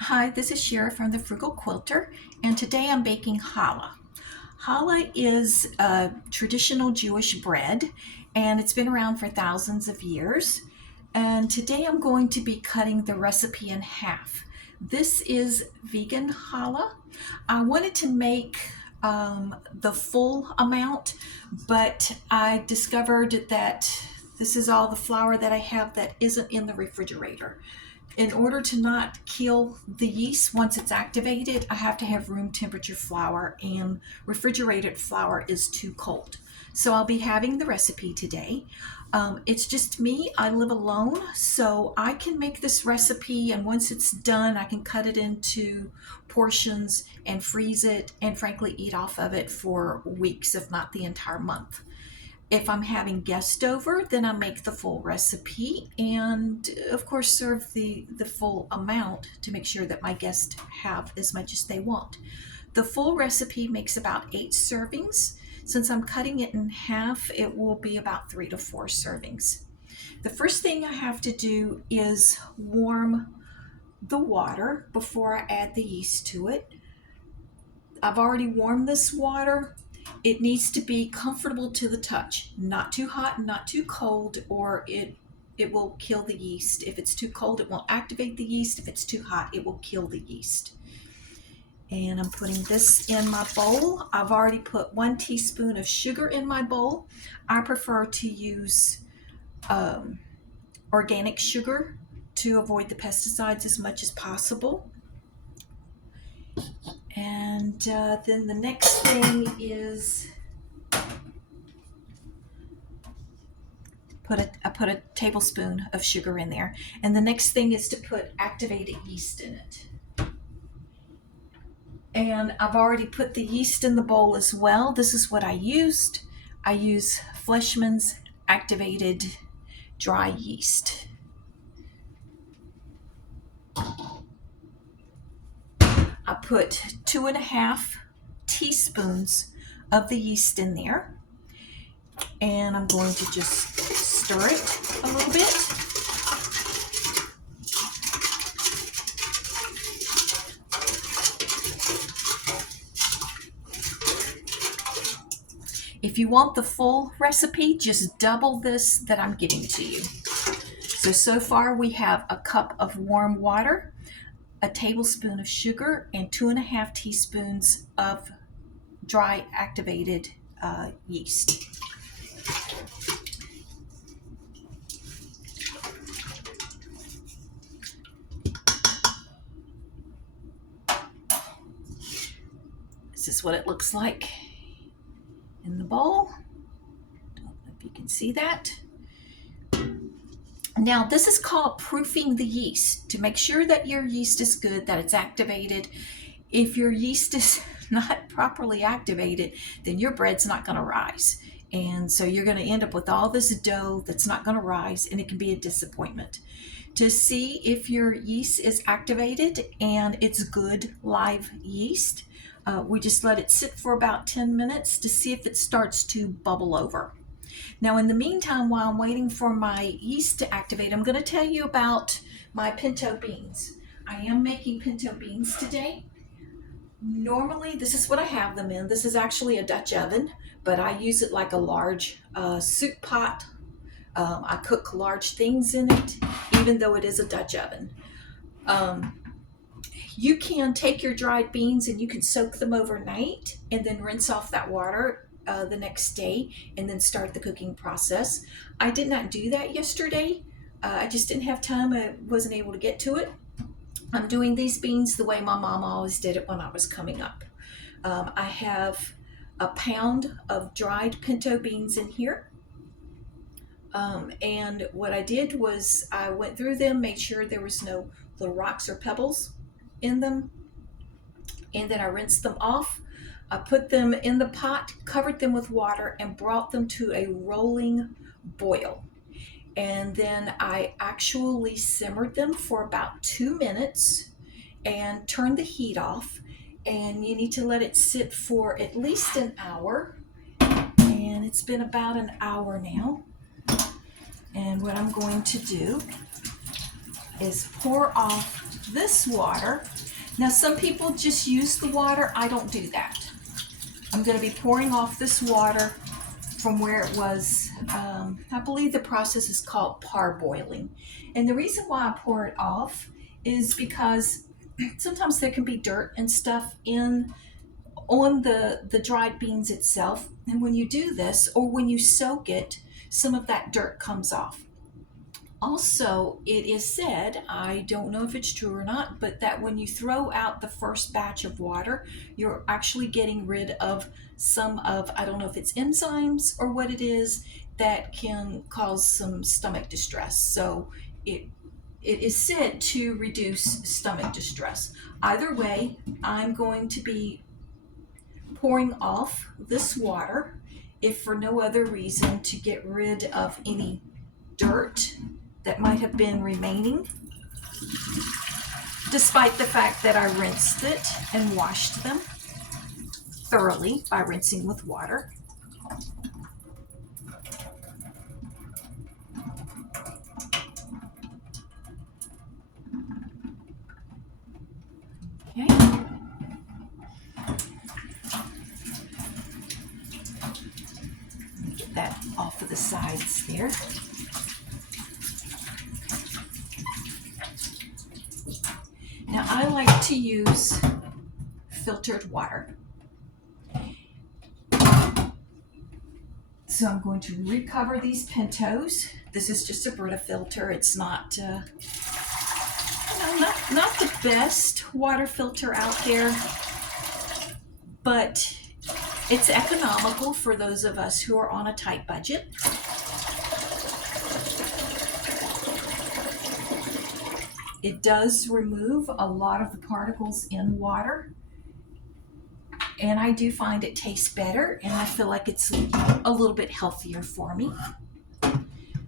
Hi, this is Shira from the Frugal Quilter, and today I'm baking challah. Challah is a traditional Jewish bread, and it's been around for thousands of years. And today I'm going to be cutting the recipe in half. This is vegan challah. I wanted to make the full amount, but I discovered that this is all the flour that I have that isn't in the refrigerator. In order to not kill the yeast once it's activated, I have to have room temperature flour, and refrigerated flour is too cold. So I'll be having the recipe today. It's just me. I live alone, so I can make this recipe, and once it's done, I can cut it into portions and freeze it, and frankly, eat off of it for weeks, if not the entire month. If I'm having guests over, then I make the full recipe and, of course, serve the full amount to make sure that my guests have as much as they want. The full recipe makes about 8 servings. Since I'm cutting it in half, it will be about 3 to 4 servings. The first thing I have to do is warm the water before I add the yeast to it. I've already warmed this water. It needs to be comfortable to the touch, not too hot, not too cold, or it will kill the yeast. If it's too cold, it won't activate the yeast. If it's too hot, it will kill the yeast. And I'm putting this in my bowl. I've already put 1 teaspoon of sugar in my bowl. I prefer to use organic sugar to avoid the pesticides as much as possible. And then the next thing is I put a tablespoon of sugar in there. And the next thing is to put activated yeast in it. And I've already put the yeast in the bowl as well. This is what I used. I use Fleischmann's activated dry yeast. I put 2.5 teaspoons of the yeast in there. And I'm going to just stir it a little bit. If you want the full recipe, just double this that I'm giving to you. So far we have a cup of warm water, a tablespoon of sugar, and 2.5 teaspoons of dry activated yeast. This is what it looks like in the bowl. Don't know if you can see that. Now, this is called proofing the yeast to make sure that your yeast is good, that it's activated. If your yeast is not properly activated, then your bread's not going to rise. And so you're going to end up with all this dough that's not going to rise, and it can be a disappointment. To see if your yeast is activated and it's good live yeast, we just let it sit for about 10 minutes to see if it starts to bubble over. Now, in the meantime, while I'm waiting for my yeast to activate, I'm going to tell you about my pinto beans. I am making pinto beans today. Normally, this is what I have them in. This is actually a Dutch oven, but I use it like a large soup pot. I cook large things in it, even though it is a Dutch oven. You can take your dried beans and you can soak them overnight and then rinse off that water the next day and then start the cooking process. I did not do that yesterday. I just didn't have time. I wasn't able to get to it. I'm doing these beans the way my mom always did it when I was coming up. I have a pound of dried pinto beans in here. And what I did was I went through them, made sure there was no little rocks or pebbles in them, and then I rinsed them off. I put them in the pot, covered them with water, and brought them to a rolling boil. And then I actually simmered them for about 2 minutes and turned the heat off. And you need to let it sit for at least an hour. And it's been about an hour now. And what I'm going to do is pour off this water. Now some people just use the water. I don't do that. I'm going to be pouring off this water from where it was. I believe the process is called parboiling. And the reason why I pour it off is because sometimes there can be dirt and stuff on the dried beans itself. And when you do this, or when you soak it, some of that dirt comes off. Also, it is said, I don't know if it's true or not, but that when you throw out the first batch of water, you're actually getting rid of some of, I don't know if it's enzymes or what it is, that can cause some stomach distress. So it is said to reduce stomach distress. Either way, I'm going to be pouring off this water, if for no other reason, to get rid of any dirt that might have been remaining, despite the fact that I rinsed it and washed them thoroughly by rinsing with water. Okay. Get that off of the sides there. Now I like to use filtered water. So I'm going to recover these Pintos. This is just a Brita filter. It's not, not the best water filter out there, but it's economical for those of us who are on a tight budget. It does remove a lot of the particles in water, and I do find it tastes better, and I feel like it's a little bit healthier for me.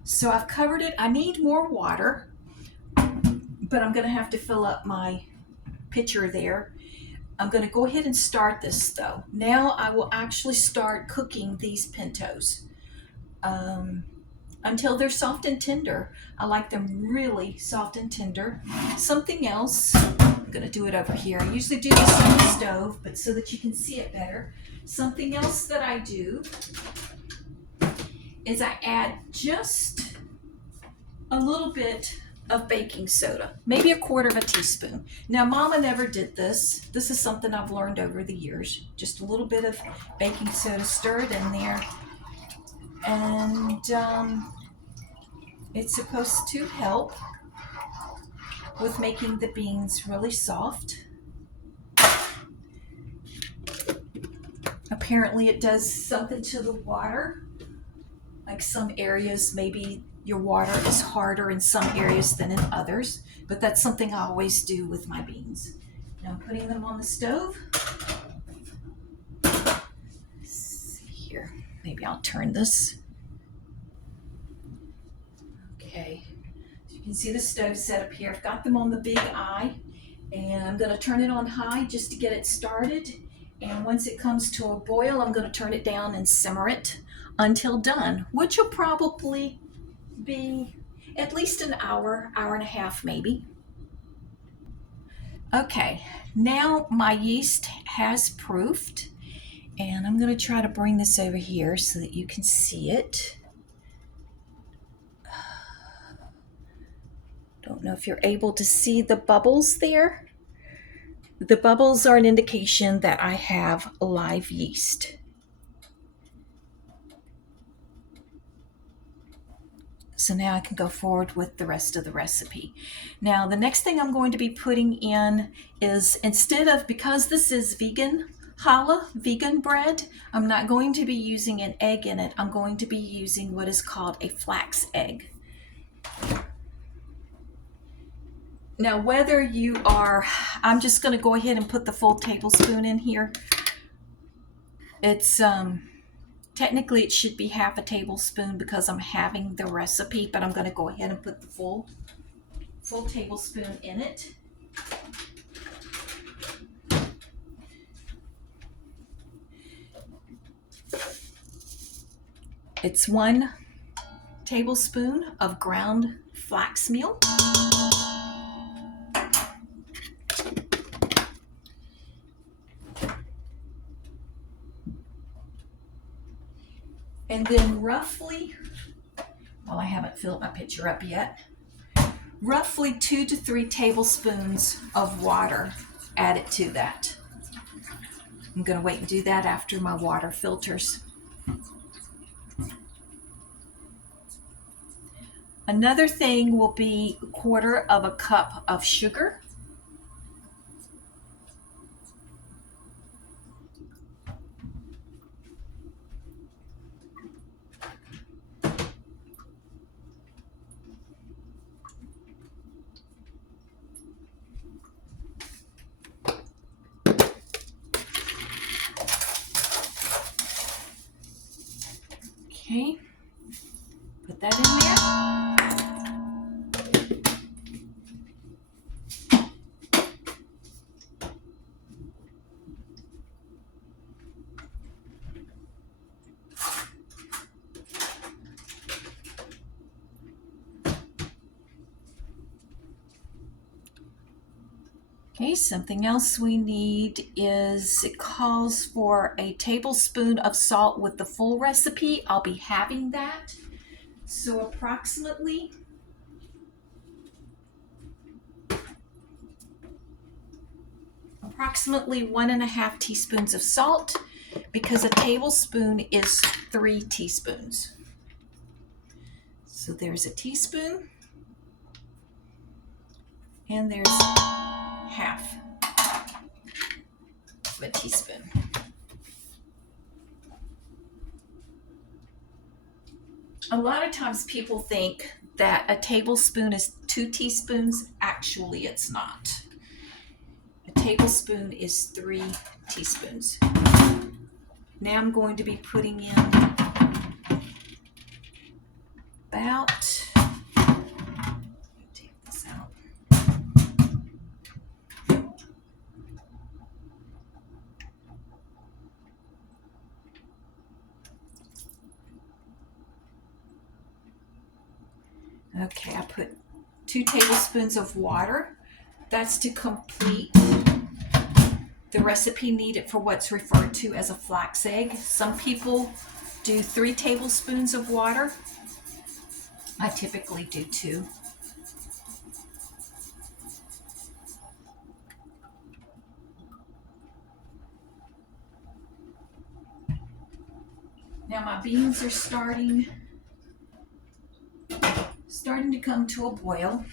So I've covered it. I need more water, but I'm going to have to fill up my pitcher there. I'm going to go ahead and start this though. Now I will actually start cooking these Pintos until they're soft and tender. I like them really soft and tender. Something else, I'm going to do it over here. I usually do this on the stove, but so that you can see it better. Something else that I do is I add just a little bit of baking soda, maybe 1/4 teaspoon. Now, Mama never did this. This is something I've learned over the years. Just a little bit of baking soda, stir it in there, and it's supposed to help with making the beans really soft. Apparently, it does something to the water. Like some areas, maybe your water is harder in some areas than in others, but that's something I always do with my beans. Now I'm putting them on the stove. Let's see here, maybe I'll turn this. Okay, so you can see the stove set up here. I've got them on the big eye, and I'm going to turn it on high just to get it started. And once it comes to a boil, I'm going to turn it down and simmer it until done, which will probably be at least an hour, hour and a half maybe. Okay, now my yeast has proofed, and I'm going to try to bring this over here so that you can see it. Don't know if you're able to see the bubbles there. The bubbles are an indication that I have live yeast. So now I can go forward with the rest of the recipe. Now the next thing I'm going to be putting in is, because this is vegan challah, vegan bread, I'm not going to be using an egg in it. I'm going to be using what is called a flax egg. Now whether you are, I'm just going to go ahead and put the full tablespoon in here. It's technically it should be 1/2 tablespoon because I'm having the recipe, but I'm going to go ahead and put the full tablespoon in it. It's 1 tablespoon of ground flax meal. And then roughly, well, I haven't filled my pitcher up yet, roughly 2 to 3 tablespoons of water added to that. I'm going to wait and do that after my water filters. Another thing will be 1/4 cup of sugar. Okay, put that in there. Okay, something else we need is, it calls for a tablespoon of salt with the full recipe. I'll be having that. So approximately 1.5 teaspoons of salt, because a tablespoon is 3 teaspoons. So there's a teaspoon, and there's half of a teaspoon. A lot of times people think that a tablespoon is 2 teaspoons. Actually, it's not. A tablespoon is 3 teaspoons. Now I'm going to be putting in about, take this out. Okay, I put 2 tablespoons of water. That's to complete the recipe needed for what's referred to as a flax egg. Some people do 3 tablespoons of water. I typically do 2. Now my beans are starting to come to a boil.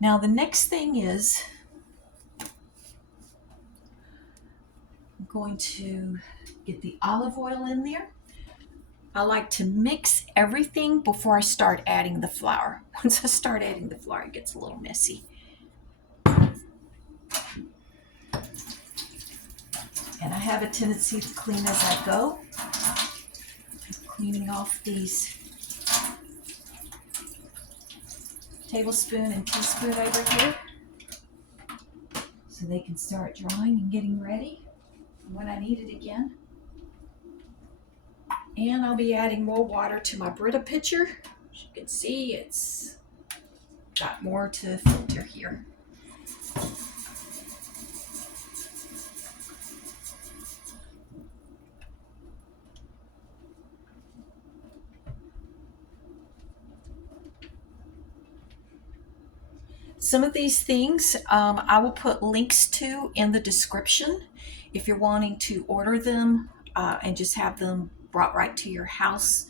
Now the next thing is, I'm going to get the olive oil in there. I like to mix everything before I start adding the flour. Once I start adding the flour, it gets a little messy. And I have a tendency to clean as I go. I'm cleaning off these tablespoon and teaspoon over here so they can start drying and getting ready when I need it again. And I'll be adding more water to my brita pitcher. As you can see, it's got more to filter here. Some of these things I will put links to in the description if you're wanting to order them and just have them brought right to your house.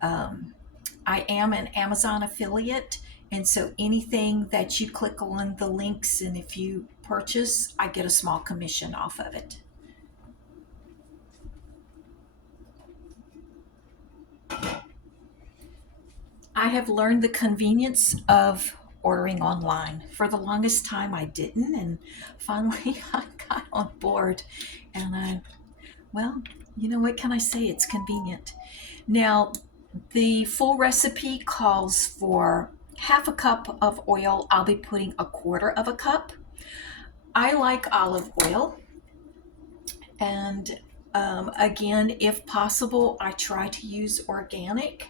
I am an Amazon affiliate, and so anything that you click on the links and if you purchase, I get a small commission off of it. I have learned the convenience of ordering online. For the longest time I didn't, and finally I got on board, and well, you know, what can I say? It's convenient. Now, the full recipe calls for 1/2 cup of oil. I'll be putting 1/4 cup. I like olive oil, and again, if possible, I try to use organic.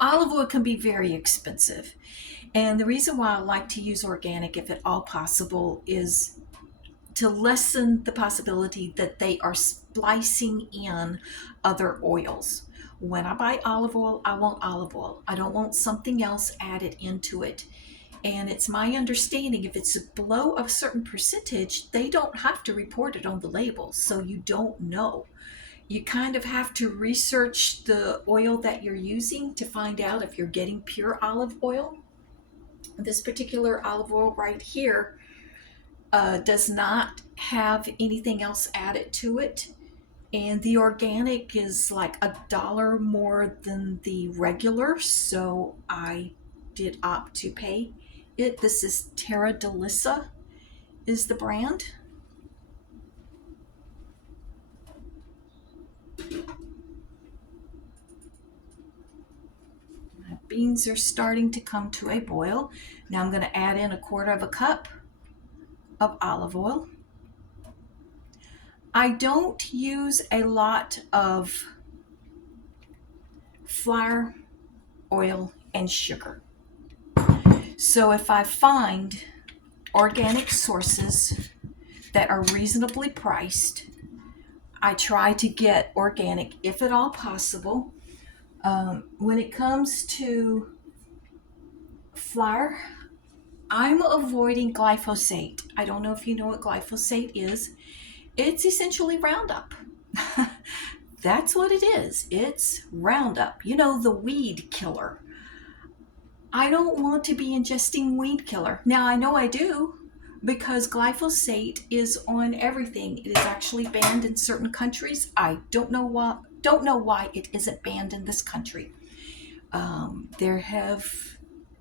Olive oil can be very expensive, and the reason why I like to use organic, if at all possible, is to lessen the possibility that they are splicing in other oils. When I buy olive oil, I want olive oil. I don't want something else added into it. And it's my understanding if it's below a certain percentage, they don't have to report it on the label, so you don't know. You kind of have to research the oil that you're using to find out if you're getting pure olive oil. This particular olive oil right here does not have anything else added to it. And the organic is like $1 more than the regular, so I did opt to pay it. This is Terra Delyssa is the brand. My beans are starting to come to a boil. Now I'm going to add in 1/4 cup of olive oil. I don't use a lot of flour, oil, and sugar. So if I find organic sources that are reasonably priced, I try to get organic if at all possible. When it comes to flour, I'm avoiding glyphosate. I don't know if you know what glyphosate is. It's essentially Roundup. That's what it is. It's Roundup. You know, the weed killer. I don't want to be ingesting weed killer. Now, I know I do because glyphosate is on everything. It is actually banned in certain countries. I don't know why it isn't banned in this country.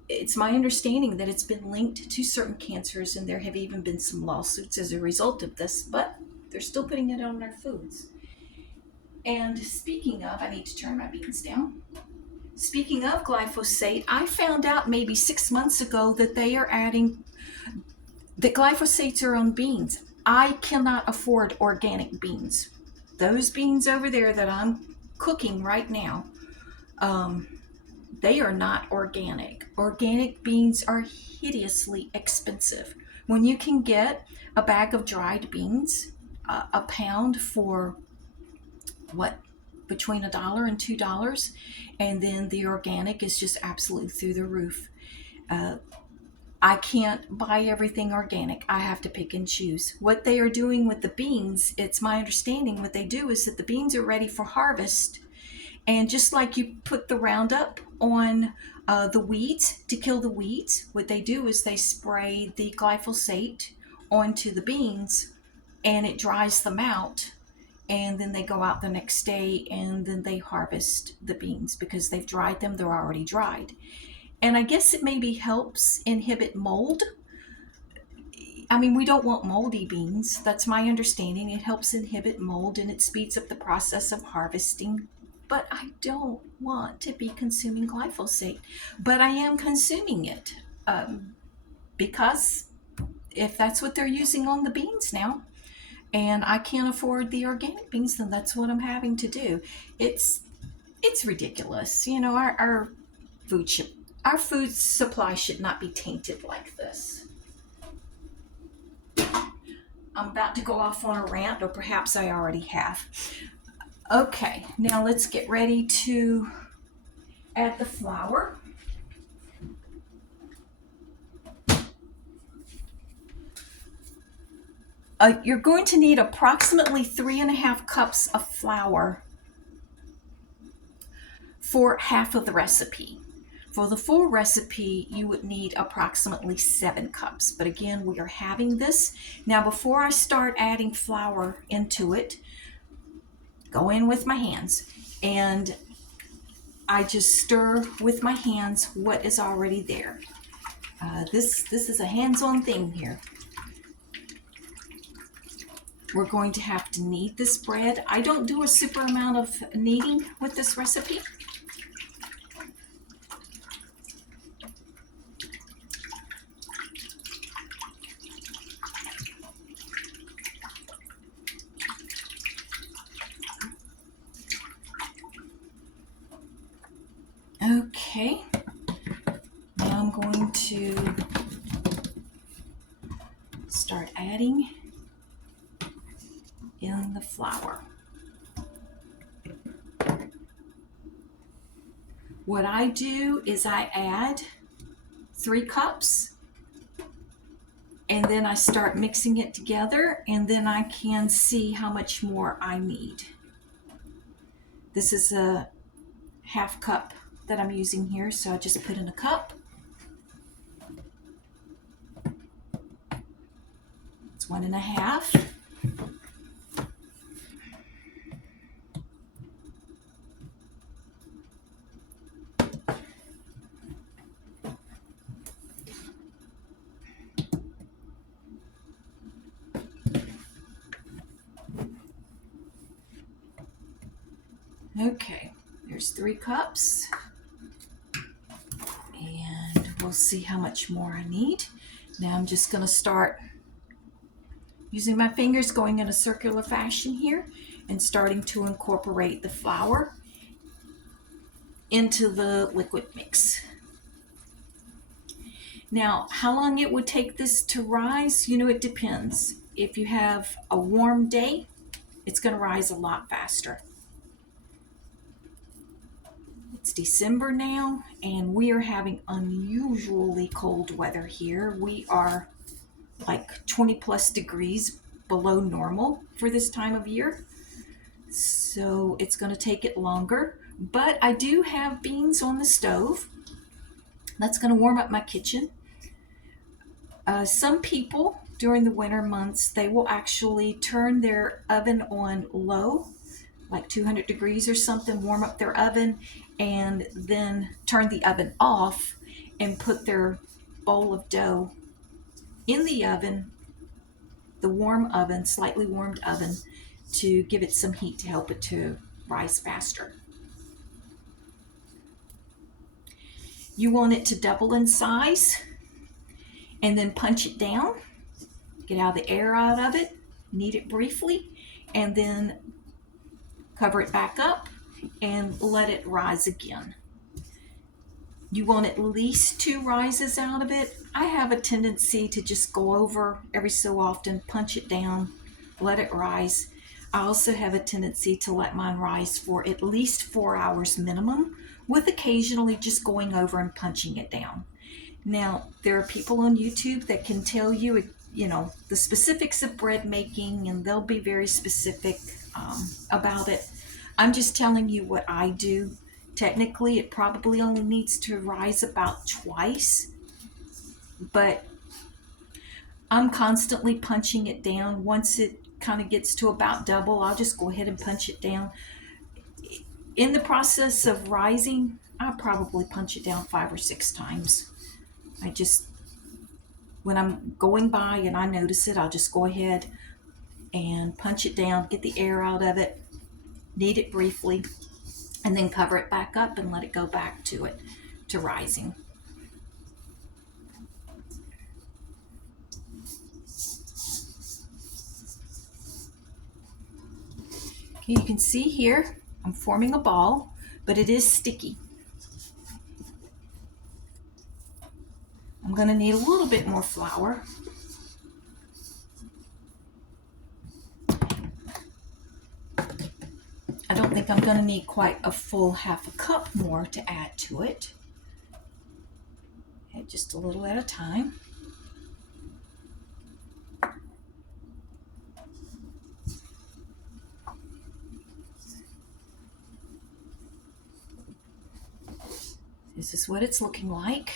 It's my understanding that it's been linked to certain cancers, and there have even been some lawsuits as a result of this, but they're still putting it on our foods. And speaking of, I need to turn my beans down. Speaking of glyphosate, I found out maybe 6 months ago that that glyphosates are on beans. I cannot afford organic beans. Those beans over there that I'm cooking right now, they are not organic. Organic beans are hideously expensive. When you can get a bag of dried beans, a pound for between $1 and $2, and then the organic is just absolutely through the roof. I can't buy everything organic. I have to pick and choose. What they are doing with the beans, it's my understanding what they do is that the beans are ready for harvest, and just like you put the Roundup on the weeds to kill the weeds, what they do is they spray the glyphosate onto the beans, and it dries them out, and then they go out the next day and then they harvest the beans because they've dried them. They're already dried. And I guess it maybe helps inhibit mold. I mean, we don't want moldy beans. That's my understanding. It helps inhibit mold and it speeds up the process of harvesting. But I don't want to be consuming glyphosate. But I am consuming it because if that's what they're using on the beans now, and I can't afford the organic beans, then that's what I'm having to do. It's ridiculous. You know, our food supply should not be tainted like this. I'm about to go off on a rant, or perhaps I already have. Okay, now let's get ready to add the flour. You're going to need approximately 3.5 cups of flour for half of the recipe. For the full recipe, you would need approximately 7 cups. But again, we are having this. Now, before I start adding flour into it, go in with my hands. And I just stir with my hands what is already there. This is a hands-on thing here. We're going to have to knead this bread. I don't do a super amount of kneading with this recipe. Okay, now I'm going to start adding in the flour. What I do is I add 3 cups, and then I start mixing it together, and then I can see how much more I need. This is a half cup that I'm using here, so I just put in a cup. It's 1.5. Okay, there's 3 cups, and we'll see how much more I need. Now I'm just going to start using my fingers, going in a circular fashion here, and starting to incorporate the flour into the liquid mix. Now, how long it would take this to rise, it depends. If you have a warm day, it's going to rise a lot faster. It's December now, and we are having unusually cold weather here. We are like 20 plus degrees below normal for this time of year. So it's going to take it longer, but I do have beans on the stove. That's going to warm up my kitchen. Some people during the winter months, they will actually turn their oven on low, like 200 degrees or something, warm up their oven, and then turn the oven off and put their bowl of dough in the oven, the warm oven, slightly warmed oven, to give it some heat to help it to rise faster. You want it to double in size, and then punch it down, get all the air out of it, knead it briefly, and then cover it back up and let it rise again. You want at least 2 rises out of it. I have a tendency to just go over every so often, punch it down, let it rise. I also have a tendency to let mine rise for at least 4 hours minimum, with occasionally just going over and punching it down. Now, there are people on YouTube that can tell you, the specifics of bread making, and they'll be very specific about it. I'm just telling you what I do. Technically, it probably only needs to rise about twice, but I'm constantly punching it down. Once it kind of gets to about double, I'll just go ahead and punch it down. In the process of rising, I'll probably punch it down 5 or 6 times. When I'm going by and I notice it, I'll just go ahead and punch it down, get the air out of it, knead it briefly, and then cover it back up and let it go back to rising. Okay, you can see here, I'm forming a ball, but it is sticky. I'm going to need a little bit more flour. I don't think I'm going to need quite a full half a cup more to add to it. Add just a little at a time. This is what it's looking like.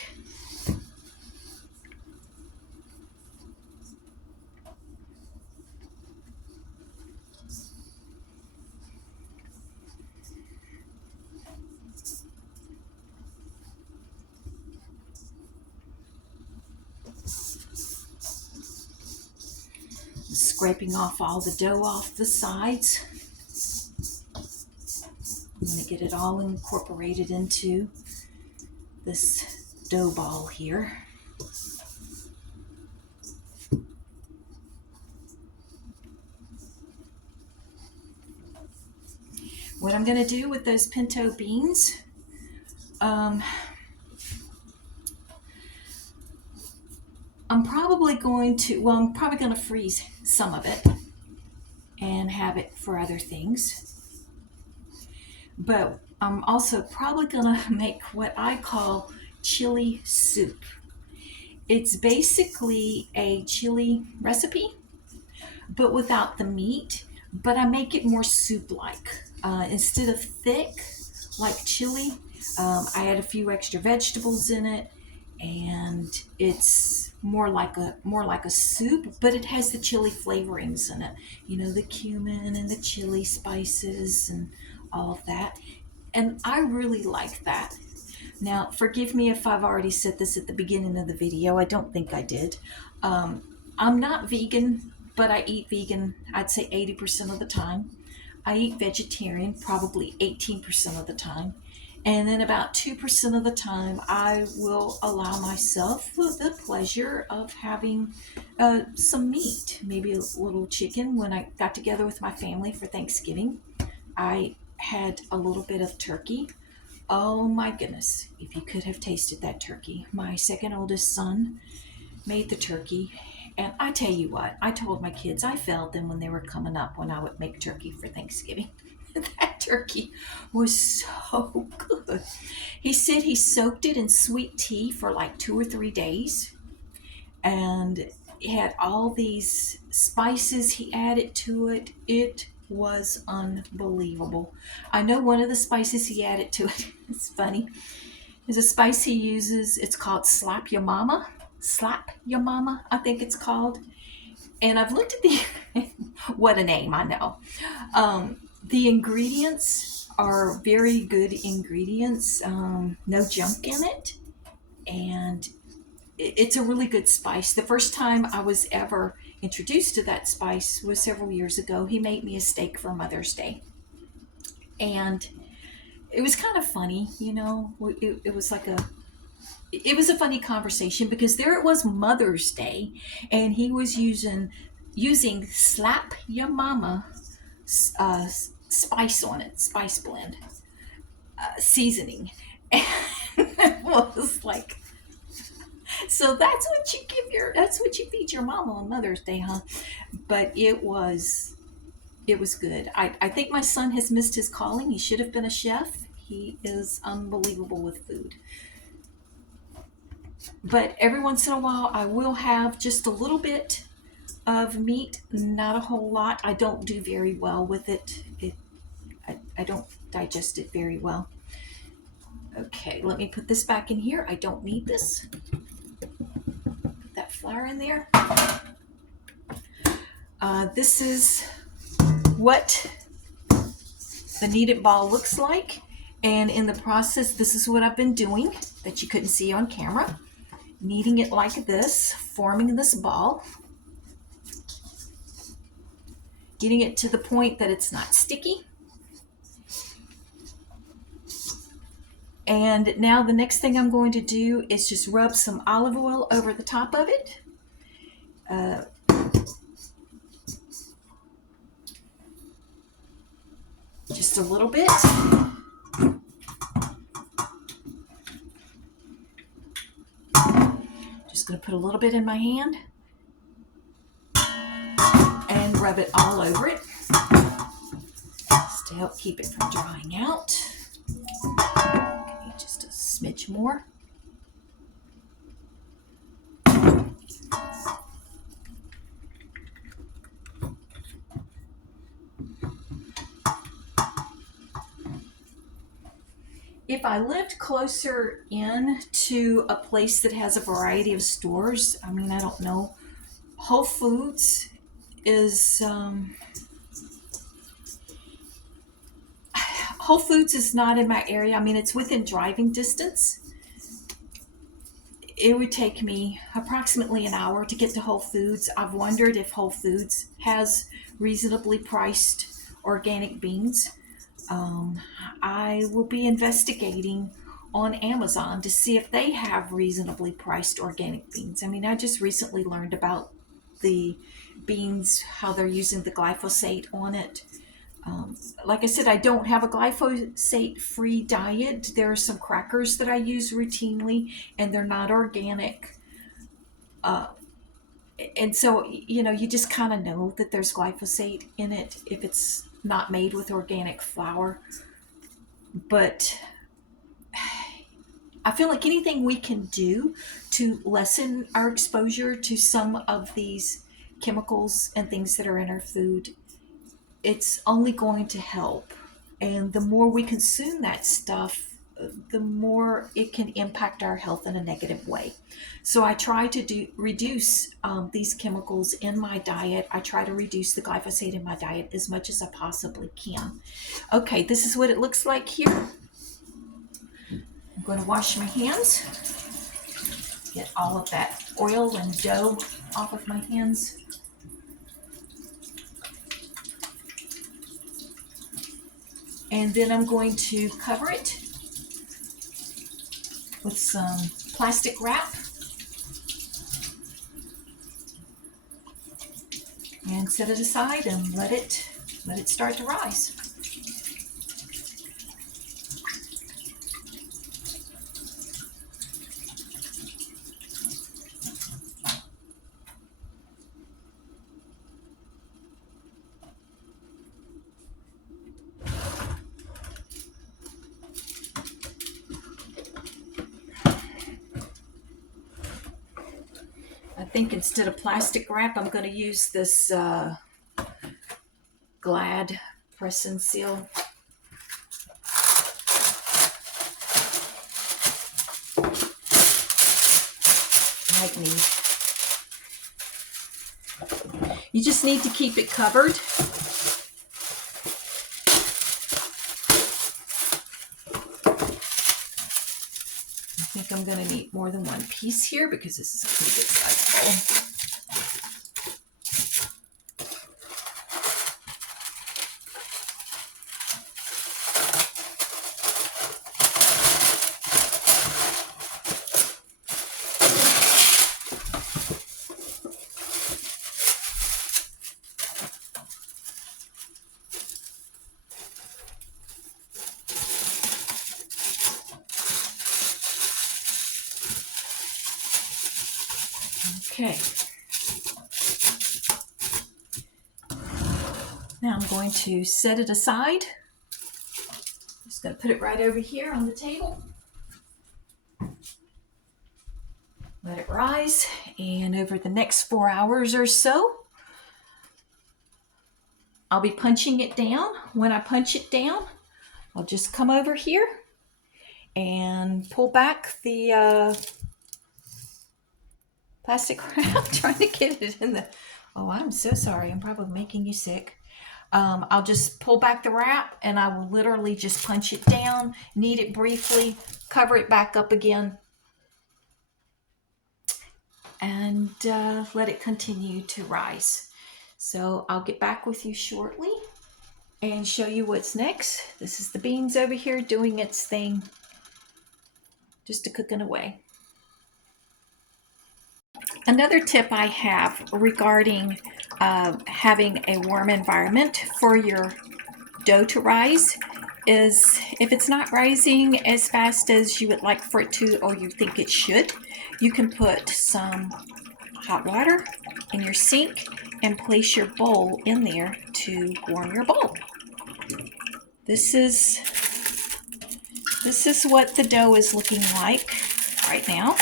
Scraping off all the dough off the sides. I'm going to get it all incorporated into this dough ball here. What I'm going to do with those pinto beans, I'm probably going to freeze some of it. and have it for other things. But I'm also probably gonna make what I call chili soup. It's basically a chili recipe, but without the meat. But I make it more soup-like. Instead of thick, like chili, I add a few extra vegetables in it, and it's more like a soup, but it has the chili flavorings in it. You know, the cumin and the chili spices and all of that. And I really like that. Now, forgive me if I've already said this at the beginning of the video. I don't think I did. Um, I'm not vegan, but I eat vegan, I'd say 80% of the time. I eat vegetarian probably 18% of the time. And then about 2% of the time, I will allow myself the pleasure of having some meat, maybe a little chicken. When I got together with my family for Thanksgiving, I had a little bit of turkey. Oh my goodness, if you could have tasted that turkey. My second oldest son made the turkey. And I tell you what, I told my kids I failed them when they were coming up when I would make turkey for Thanksgiving. That turkey was so good. He said he soaked it in sweet tea for like 2 or 3 days. And it had all these spices he added to it. It was unbelievable. I know one of the spices he added to it, it's funny, is a spice he uses. It's called Slap Your Mama. Slap Your Mama, I think it's called. And I've looked at the, what a name, I know. The ingredients are very good ingredients, no junk in it. And it's a really good spice. The first time I was ever introduced to that spice was several years ago. He made me a steak for Mother's Day. And it was kind of funny, you know. It was like it was a funny conversation because there it was Mother's Day, and he was using Slap Your Mama spice on it, spice blend, seasoning. And it was like, so that's what you feed your mama on Mother's Day, huh? But it was good. I think my son has missed his calling. He should have been a chef. He is unbelievable with food. But every once in a while, I will have just a little bit of meat, not a whole lot. I don't do very well with it. I don't digest it very well. Okay, let me put this back in here. I don't need this. Put that flour in there. This is what the kneaded ball looks like. And in the process, this is what I've been doing that you couldn't see on camera. Kneading it like this, forming this ball. Getting it to the point that it's not sticky. And now the next thing I'm going to do is just rub some olive oil over the top of it. Just a little bit. Just going to put a little bit in my hand and rub it all over it just to help keep it from drying out. Okay, just a smidge more. If I lived closer in to a place that has a variety of stores, I mean, I don't know, Whole Foods is Whole Foods is not in my area. I mean, it's within driving distance. It would take me approximately an hour to get to Whole Foods. I've wondered if Whole Foods has reasonably priced organic beans. I will be investigating on Amazon to see if they have reasonably priced organic beans. I mean, I just recently learned about the beans, how they're using the glyphosate on it. Like I said, I don't have a glyphosate-free diet. There are some crackers that I use routinely, and they're not organic. And so, you know, you just kind of know that there's glyphosate in it if it's not made with organic flour. But I feel like anything we can do to lessen our exposure to some of these chemicals and things that are in our food, it's only going to help. And the more we consume that stuff, the more it can impact our health in a negative way. So I try to reduce these chemicals in my diet. I try to reduce the glyphosate in my diet as much as I possibly can. Okay, this is what it looks like here. I'm going to wash my hands, get all of that oil and dough off of my hands. And then I'm going to cover it with some plastic wrap and set it aside and let it start to rise. I think instead of plastic wrap, I'm going to use this Glad press and seal. Like me. You just need to keep it covered. I think I'm going to need more than one piece here because this is a pretty good size bowl. Okay. Now I'm going to set it aside. Just going to put it right over here on the table. Let it rise, and over the next 4 hours or so, I'll be punching it down. When I punch it down, I'll just come over here and pull back the plastic wrap. Trying to get it in the... Oh, I'm so sorry. I'm probably making you sick. I'll just pull back the wrap and I will literally just punch it down, knead it briefly, cover it back up again, and let it continue to rise. So I'll get back with you shortly and show you what's next. This is the beans over here doing its thing, just a cooking away. Another tip I have regarding having a warm environment for your dough to rise is if it's not rising as fast as you would like for it to, or you think it should, you can put some hot water in your sink and place your bowl in there to warm your bowl. This is what the dough is looking like right now.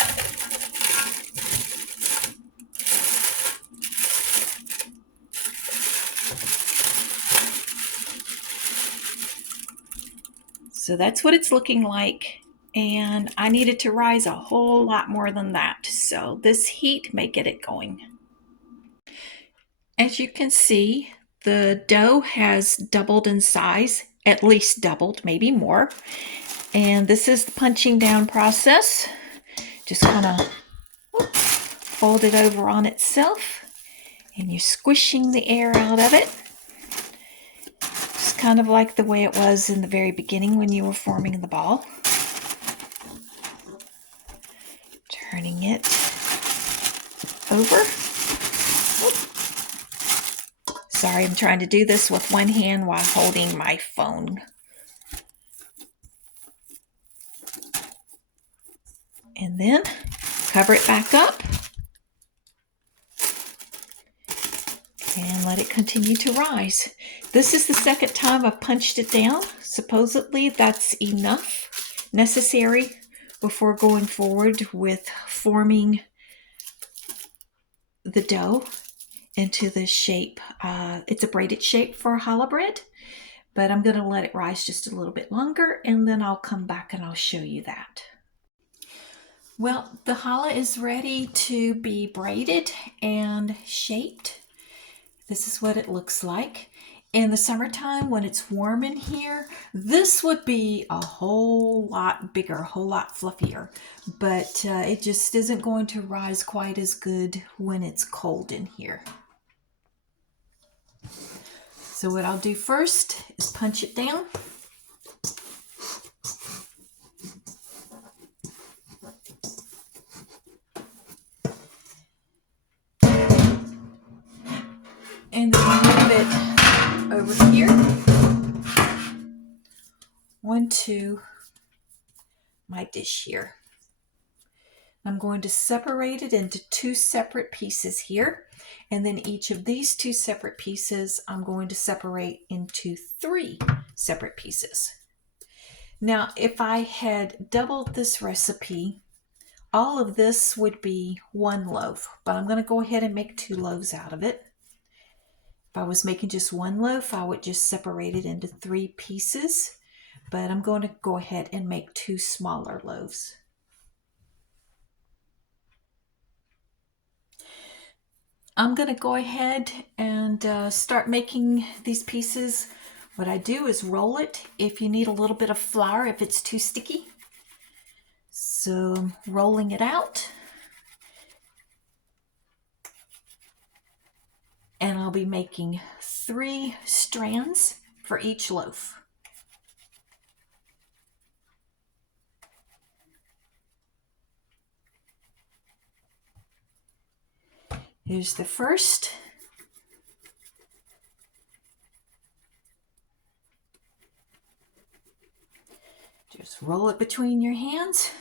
So that's what it's looking like, and I need it to rise a whole lot more than that. So this heat may get it going. As you can see, the dough has doubled in size, at least doubled, maybe more. And this is the punching down process. Just kind of fold it over on itself, and you're squishing the air out of it. Kind of like the way it was in the very beginning when you were forming the ball. Turning it over. Sorry, I'm trying to do this with one hand while holding my phone. And then cover it back up. and let it continue to rise. This is the second time I've punched it down. Supposedly that's enough, necessary, before going forward with forming the dough into this shape. It's a braided shape for challah bread, but I'm going to let it rise just a little bit longer, and then I'll come back and I'll show you that. Well, the challah is ready to be braided and shaped. This is what it looks like. In the summertime, when it's warm in here, this would be a whole lot bigger, a whole lot fluffier, but it just isn't going to rise quite as good when it's cold in here. So what I'll do first is punch it down. And then move it over here onto my dish here. I'm going to separate it into two separate pieces here, and then each of these two separate pieces I'm going to separate into three separate pieces. Now, if I had doubled this recipe, all of this would be one loaf, but I'm going to go ahead and make two loaves out of it. If I was making just one loaf, I would just separate it into three pieces, but I'm going to go ahead and make two smaller loaves. I'm going to go ahead and start making these pieces. What I do is roll it if you need a little bit of flour if it's too sticky. So I'm rolling it out. And I'll be making 3 strands for each loaf. Here's the first. Just roll it between your hands.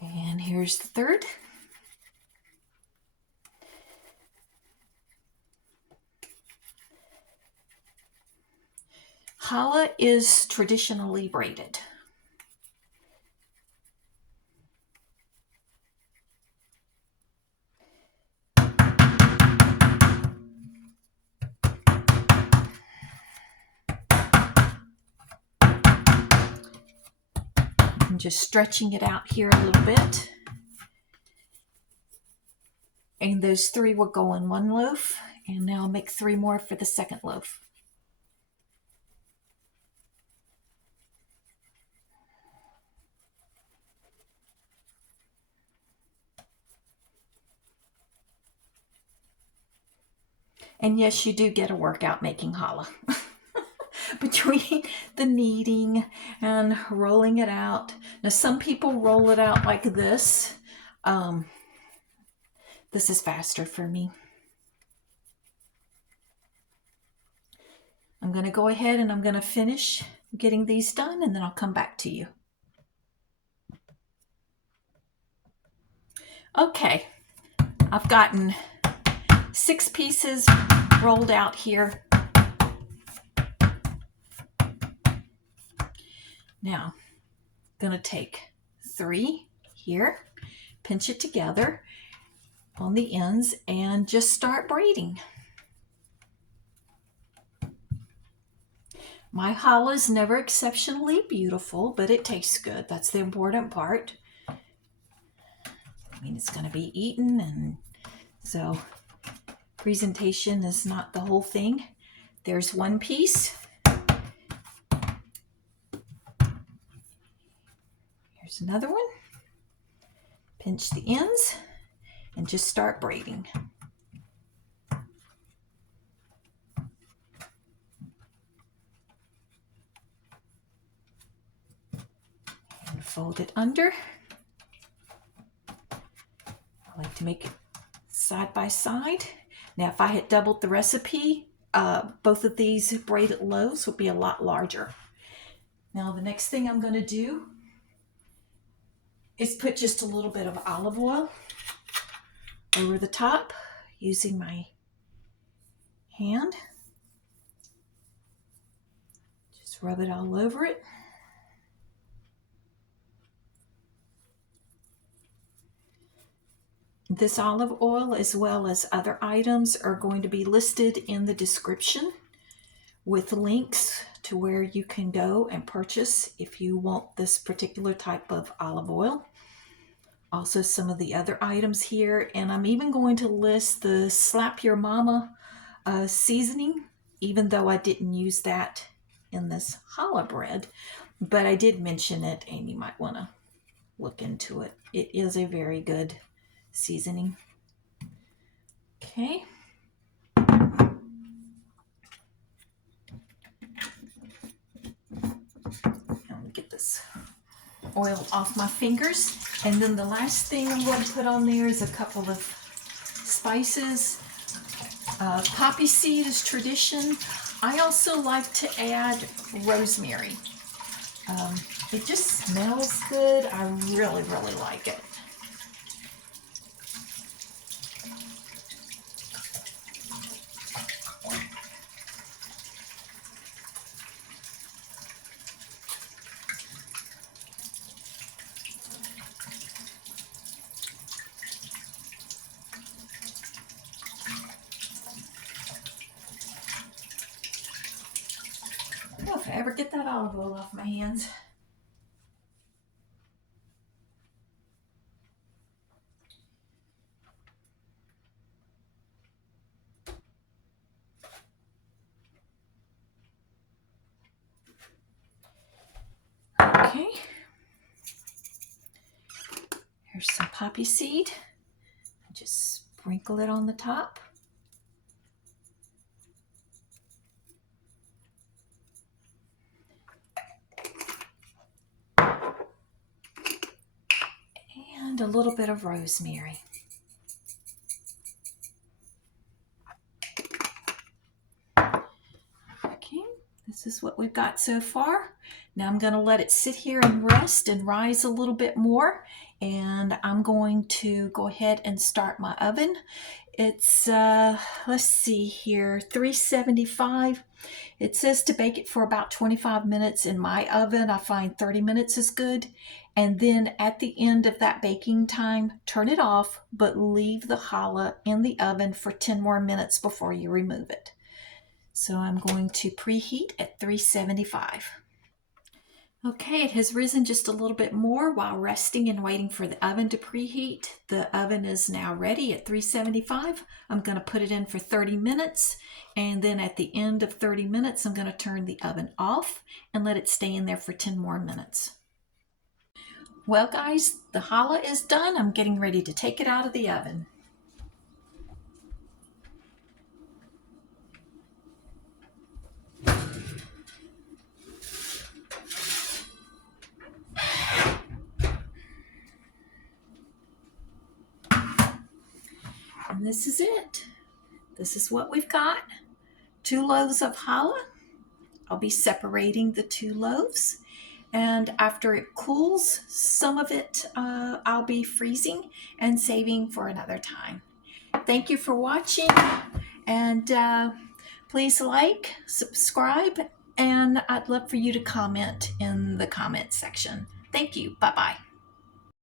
And here's the third. Challah is traditionally braided. I'm just stretching it out here a little bit. And those 3 will go in one loaf. And now I'll make 3 more for the second loaf. And yes, you do get a workout making challah. Between the kneading and rolling it out. Now, some people roll it out like this. This is faster for me. I'm going to go ahead and I'm going to finish getting these done, and then I'll come back to you. Okay, I've gotten 6 pieces rolled out here. Now, I'm going to take 3 here, pinch it together on the ends, and just start braiding. My challah is never exceptionally beautiful, but it tastes good. That's the important part. I mean, it's going to be eaten, and so presentation is not the whole thing. There's one piece. Here's another one. Pinch the ends and just start braiding. And fold it under. I like to make it side by side. Now, if I had doubled the recipe, both of these braided loaves would be a lot larger. Now, the next thing I'm going to do is put just a little bit of olive oil over the top using my hand. Just rub it all over it. This olive oil, as well as other items, are going to be listed in the description with links to where you can go and purchase if you want this particular type of olive oil. Also some of the other items here, and I'm even going to list the Slap Your Mama seasoning, even though I didn't use that in this challah bread, but I did mention it and you might want to look into it. It is a very good seasoning. Okay. Get this oil off my fingers, and then the last thing I'm going to put on there is a couple of spices. Poppy seed is tradition. I also like to add rosemary. It just smells good. I really like it. If I ever get that olive oil off my hands. Okay. Here's some poppy seed. Just sprinkle it on the top. And a little bit of rosemary. Okay, this is what we've got so far. Now I'm going to let it sit here and rest and rise a little bit more, and I'm going to go ahead and start my oven. It's, let's see here, 375. It says to bake it for about 25 minutes. In my oven, I find 30 minutes is good. And then at the end of that baking time, turn it off, but leave the challah in the oven for 10 more minutes before you remove it. So I'm going to preheat at 375. Okay, it has risen just a little bit more while resting and waiting for the oven to preheat. The oven is now ready at 375. I'm going to put it in for 30 minutes, and then at the end of 30 minutes, I'm going to turn the oven off and let it stay in there for 10 more minutes. Well, guys, the challah is done. I'm getting ready to take it out of the oven. And this is it. This is what we've got. 2 loaves of challah. I'll be separating the 2 loaves. And after it cools, some of it I'll be freezing and saving for another time. Thank you for watching. And please like, subscribe, and I'd love for you to comment in the comment section. Thank you. Bye-bye.